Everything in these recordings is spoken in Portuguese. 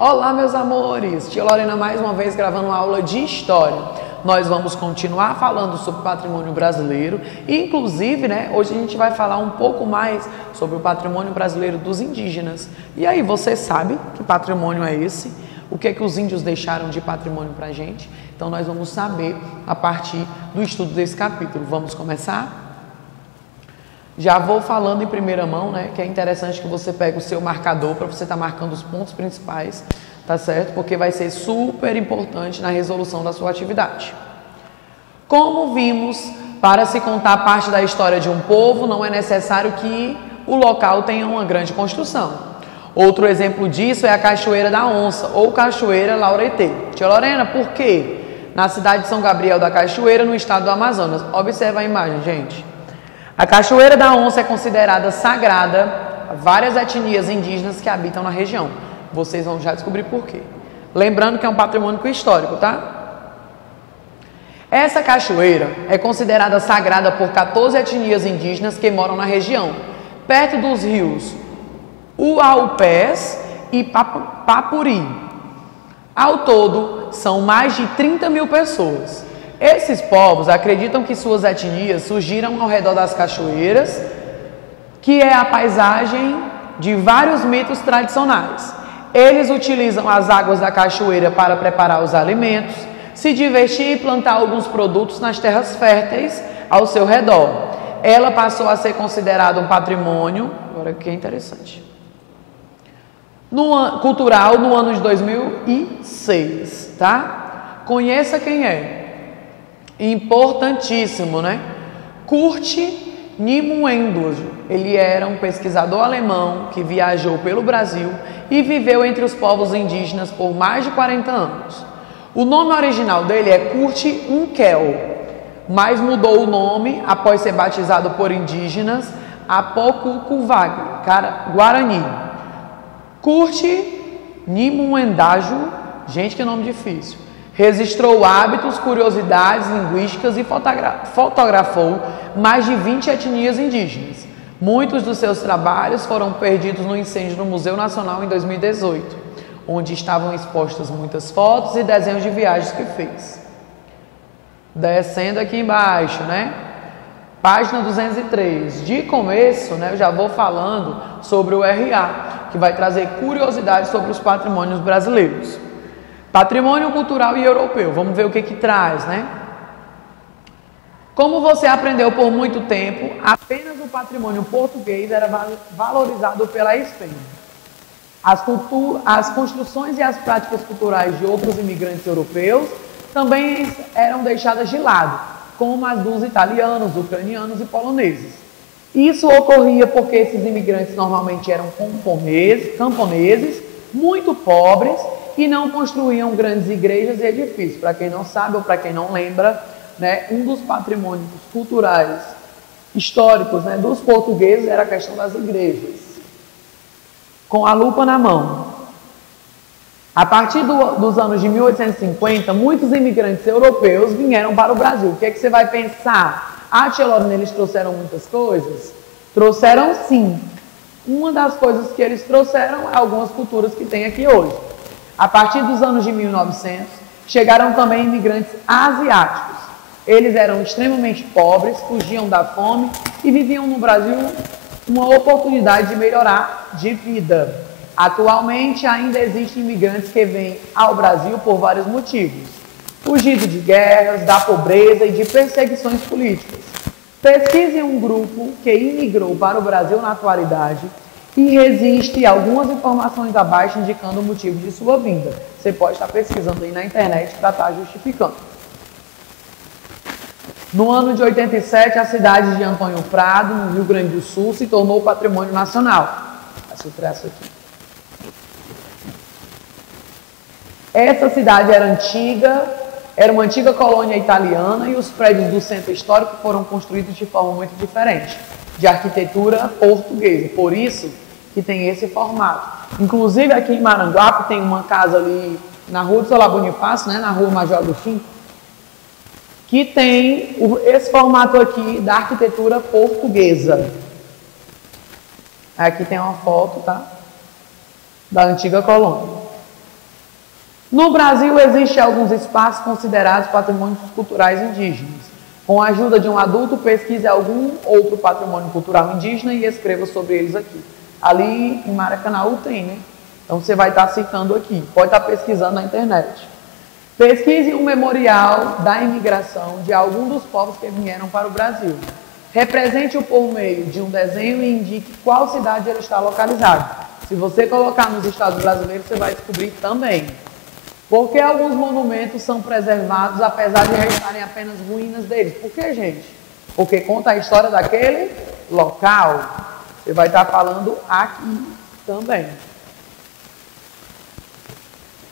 Olá, meus amores! Tia Lorena mais uma vez gravando uma aula de história. Nós vamos continuar falando sobre o patrimônio brasileiro e, inclusive, hoje a gente vai falar um pouco mais sobre o patrimônio brasileiro dos indígenas. E aí, você sabe que patrimônio é esse? O que é que os índios deixaram de patrimônio pra gente? Então, nós vamos saber a partir do estudo desse capítulo. Vamos começar? Já vou falando em primeira mão, que é interessante que você pegue o seu marcador para você estar marcando os pontos principais, tá certo? Porque vai ser super importante na resolução da sua atividade. Como vimos, para se contar parte da história de um povo, não é necessário que o local tenha uma grande construção. Outro exemplo disso é a Cachoeira da Onça, ou Cachoeira Lauretê. Tia Lorena, por quê? Na cidade de São Gabriel da Cachoeira, no estado do Amazonas. Observa a imagem, gente. A Cachoeira da Onça é considerada sagrada a várias etnias indígenas que habitam na região. Vocês vão já descobrir por quê. Lembrando que é um patrimônio histórico, tá? Essa cachoeira é considerada sagrada por 14 etnias indígenas que moram na região, perto dos rios Uaupés e Papuri. Ao todo, são mais de 30 mil pessoas. Esses povos acreditam que suas etnias surgiram ao redor das cachoeiras, que é a paisagem de vários mitos tradicionais. Eles utilizam as águas da cachoeira para preparar os alimentos, se divertir e plantar alguns produtos nas terras férteis ao seu redor. Ela passou a ser considerada um patrimônio, agora que é interessante, cultural no ano de 2006, tá? Conheça quem é. Importantíssimo, Kurt Niemoendorf. Ele era um pesquisador alemão que viajou pelo Brasil e viveu entre os povos indígenas por mais de 40 anos. O nome original dele é Kurt Unkel, mas mudou o nome após ser batizado por indígenas Apocucuvag, Guarani. Kurt Niemoendorf, gente, que nome difícil. Registrou hábitos, curiosidades linguísticas e fotografou mais de 20 etnias indígenas. Muitos dos seus trabalhos foram perdidos no incêndio no Museu Nacional em 2018, onde estavam expostas muitas fotos e desenhos de viagens que fez. Descendo aqui embaixo, Página 203. De começo, eu já vou falando sobre o RA, que vai trazer curiosidades sobre os patrimônios brasileiros. Patrimônio cultural e europeu. Vamos ver o que traz, Como você aprendeu por muito tempo, apenas o patrimônio português era valorizado pela Espanha. As construções e as práticas culturais de outros imigrantes europeus também eram deixadas de lado, como as dos italianos, ucranianos e poloneses. Isso ocorria porque esses imigrantes normalmente eram camponeses, muito pobres, e não construíam grandes igrejas e edifícios. Para quem não sabe ou para quem não lembra, um dos patrimônios culturais históricos dos portugueses era a questão das igrejas. Com a lupa na mão. A partir dos anos de 1850, muitos imigrantes europeus vieram para o Brasil. O que é que você vai pensar? Tia Lorena, eles trouxeram muitas coisas? Trouxeram sim. Uma das coisas que eles trouxeram é algumas culturas que tem aqui hoje. A partir dos anos de 1900, chegaram também imigrantes asiáticos. Eles eram extremamente pobres, fugiam da fome e viviam no Brasil uma oportunidade de melhorar de vida. Atualmente, ainda existem imigrantes que vêm ao Brasil por vários motivos. Fugido de guerras, da pobreza e de perseguições políticas. Pesquise um grupo que imigrou para o Brasil na atualidade e existe algumas informações abaixo indicando o motivo de sua vinda. Você pode estar pesquisando aí na internet para estar justificando. No ano de 87, a cidade de Antônio Prado, no Rio Grande do Sul, se tornou patrimônio nacional. Esse traço aqui. Essa cidade era uma antiga colônia italiana e os prédios do centro histórico foram construídos de forma muito diferente, de arquitetura portuguesa. Por isso que tem esse formato. Inclusive aqui em Maranguape tem uma casa ali na rua do Solar Bonifácio, na rua Major Agostinho, que tem esse formato aqui da arquitetura portuguesa. Aqui tem uma foto, da antiga colônia. No Brasil, existem alguns espaços considerados patrimônios culturais indígenas. Com a ajuda de um adulto, pesquise algum outro patrimônio cultural indígena e escreva sobre eles aqui. Ali em Maracanaú tem, né? Então você vai estar citando aqui, pode estar pesquisando na internet. Pesquise um memorial da imigração de algum dos povos que vieram para o Brasil. Represente-o por meio de um desenho e indique qual cidade ele está localizado. Se você colocar nos estados brasileiros, você vai descobrir também. Por que alguns monumentos são preservados, apesar de restarem apenas ruínas deles? Por que, gente? Porque conta a história daquele local. Você vai estar falando aqui também.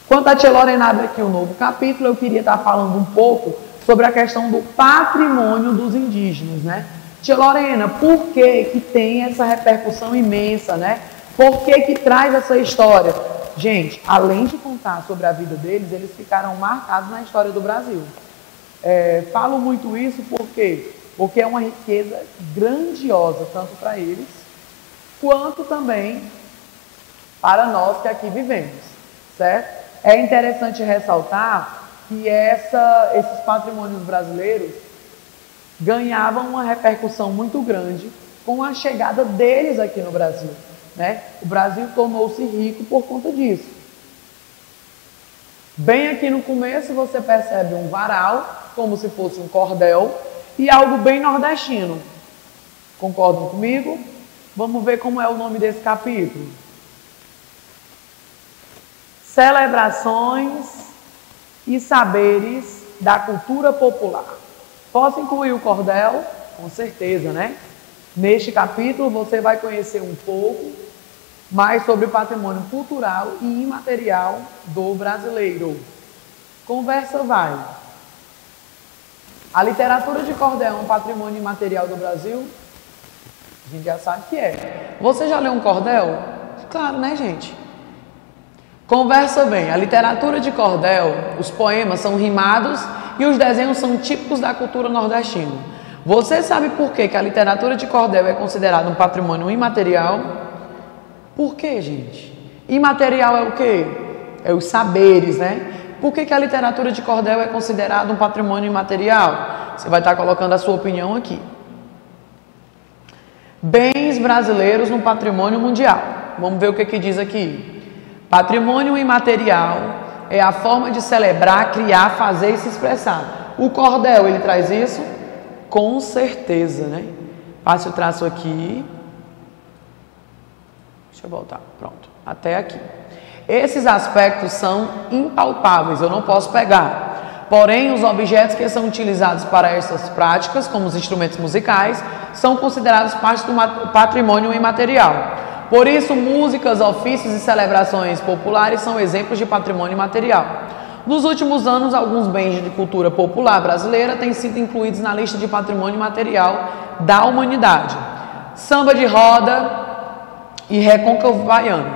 Quanto a Tia Lorena abre aqui um novo capítulo, eu queria estar falando um pouco sobre a questão do patrimônio dos indígenas, né? Tia Lorena, por que tem essa repercussão imensa, né? Por que traz essa história? Gente, além de contar sobre a vida deles, eles ficaram marcados na história do Brasil. Falo muito isso porque é uma riqueza grandiosa, tanto para eles, quanto também para nós que aqui vivemos, certo? É interessante ressaltar que esses patrimônios brasileiros ganhavam uma repercussão muito grande com a chegada deles aqui no Brasil. Né? O Brasil tornou-se rico por conta disso. Bem aqui no começo você percebe um varal, como se fosse um cordel, e algo bem nordestino. Concordam comigo? Vamos ver como é o nome desse capítulo. Celebrações e saberes da cultura popular. Posso incluir o cordel? Com certeza, né? Neste capítulo você vai conhecer um pouco mais sobre o patrimônio cultural e imaterial do brasileiro. Conversa vai. A literatura de cordel é um patrimônio imaterial do Brasil? A gente já sabe que é. Você já leu um cordel? Claro, né, gente? Conversa bem. A literatura de cordel, os poemas são rimados e os desenhos são típicos da cultura nordestina. Você sabe por que a literatura de cordel é considerada um patrimônio imaterial? Por quê, gente? Imaterial é o quê? É os saberes, né? Por que a literatura de cordel é considerada um patrimônio imaterial? Você vai estar colocando a sua opinião aqui. Bens brasileiros no patrimônio mundial. Vamos ver o que diz aqui. Patrimônio imaterial é a forma de celebrar, criar, fazer e se expressar. O cordel, ele traz isso? Com certeza, né? Passe o traço aqui. Deixa eu voltar, pronto, até aqui. Esses aspectos são impalpáveis, eu não posso pegar. Porém, os objetos que são utilizados para essas práticas, como os instrumentos musicais, são considerados parte do patrimônio imaterial. Por isso, músicas, ofícios e celebrações populares são exemplos de patrimônio imaterial. Nos últimos anos, alguns bens de cultura popular brasileira têm sido incluídos na lista de patrimônio imaterial da humanidade. Samba de roda e recôncavo baiano.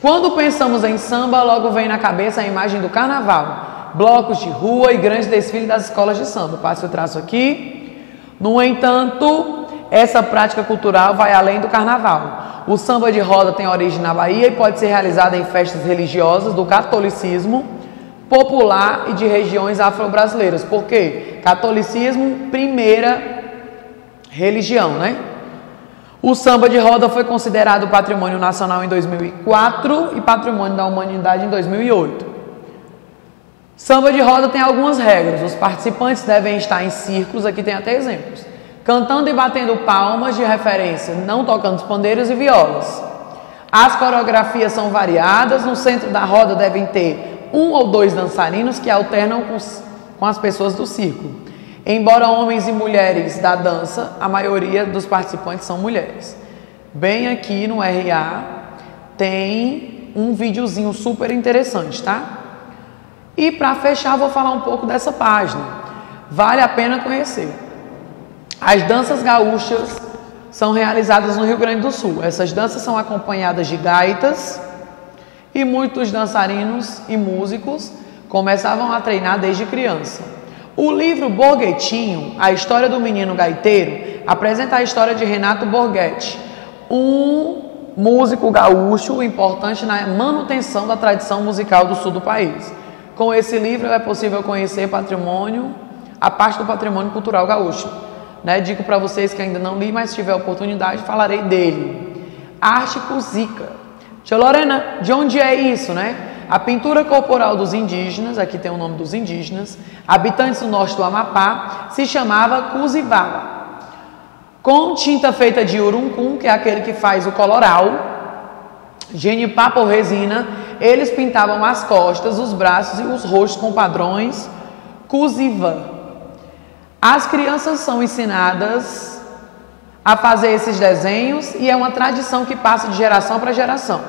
Quando pensamos em samba, logo vem na cabeça a imagem do carnaval, blocos de rua e grandes desfiles das escolas de samba. Passe o traço aqui. No entanto, essa prática cultural vai além do carnaval. O samba de roda tem origem na Bahia e pode ser realizado em festas religiosas do catolicismo popular e de regiões afro-brasileiras. Por quê? Catolicismo, primeira religião, né? O samba de roda foi considerado patrimônio nacional em 2004 e patrimônio da humanidade em 2008. Samba de roda tem algumas regras. Os participantes devem estar em círculos, aqui tem até exemplos, cantando e batendo palmas de referência, não tocando os pandeiros e violas. As coreografias são variadas. No centro da roda devem ter 1 ou 2 dançarinos que alternam com as pessoas do círculo. Embora homens e mulheres da dança, a maioria dos participantes são mulheres. Bem aqui no RA tem um videozinho super interessante, tá? E para fechar, vou falar um pouco dessa página. Vale a pena conhecer. As danças gaúchas são realizadas no Rio Grande do Sul. Essas danças são acompanhadas de gaitas e muitos dançarinos e músicos começavam a treinar desde criança. O livro Borghetinho, A História do Menino Gaiteiro, apresenta a história de Renato Borghetti, um músico gaúcho importante na manutenção da tradição musical do sul do país. Com esse livro é possível conhecer a parte do patrimônio cultural gaúcho. Digo para vocês que ainda não li, mas se tiver oportunidade falarei dele. Arte Cuzica. Tia Lorena, de onde é isso, A pintura corporal dos indígenas, aqui tem o nome dos indígenas, habitantes do norte do Amapá, se chamava Cuzivara. Com tinta feita de uruncum, que é aquele que faz o coloral, genipapo ou resina, eles pintavam as costas, os braços e os rostos com padrões Cuziva. As crianças são ensinadas a fazer esses desenhos e é uma tradição que passa de geração para geração.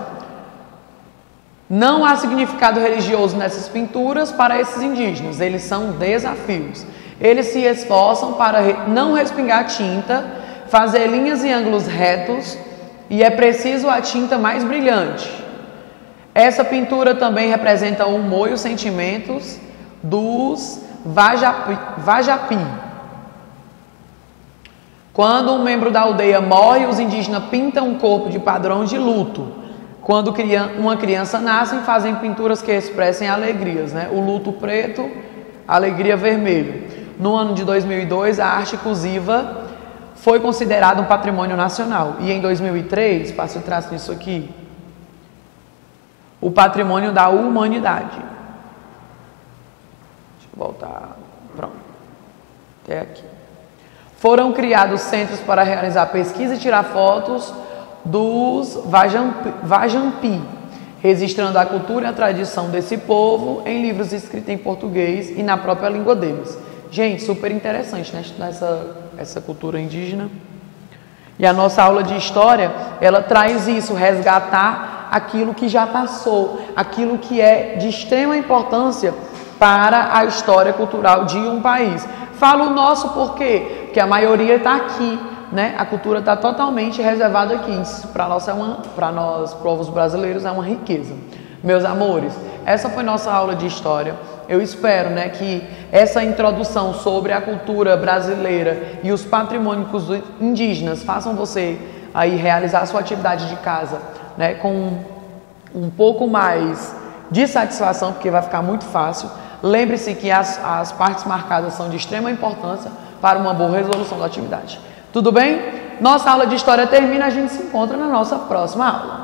Não há significado religioso nessas pinturas para esses indígenas, eles são desafios. Eles se esforçam para não respingar tinta, fazer linhas e ângulos retos e é preciso a tinta mais brilhante. Essa pintura também representa o humor e os sentimentos dos Vajapi. Quando um membro da aldeia morre, os indígenas pintam o corpo de padrão de luto. Quando uma criança nasce, fazem pinturas que expressem alegrias, O luto preto, a alegria vermelho. No ano de 2002, a arte Cuziva foi considerada um patrimônio nacional. E em 2003, passo o traço nisso aqui, o patrimônio da humanidade. Deixa eu voltar. Pronto. Até aqui. Foram criados centros para realizar pesquisa e tirar fotos dos Vajampi, registrando a cultura e a tradição desse povo em livros escritos em português e na própria língua deles. Gente, super interessante, essa cultura indígena. E a nossa aula de história, ela traz isso, resgatar aquilo que já passou, aquilo que é de extrema importância para a história cultural de um país. Falo o nosso por quê? Porque a maioria está aqui, A cultura está totalmente reservada aqui. Isso para nós, povos brasileiros, é uma riqueza. Meus amores, essa foi nossa aula de história. Eu espero, que essa introdução sobre a cultura brasileira e os patrimônios indígenas façam você aí realizar a sua atividade de casa, com um pouco mais de satisfação, porque vai ficar muito fácil. Lembre-se que as partes marcadas são de extrema importância para uma boa resolução da atividade. Tudo bem? Nossa aula de história termina, a gente se encontra na nossa próxima aula.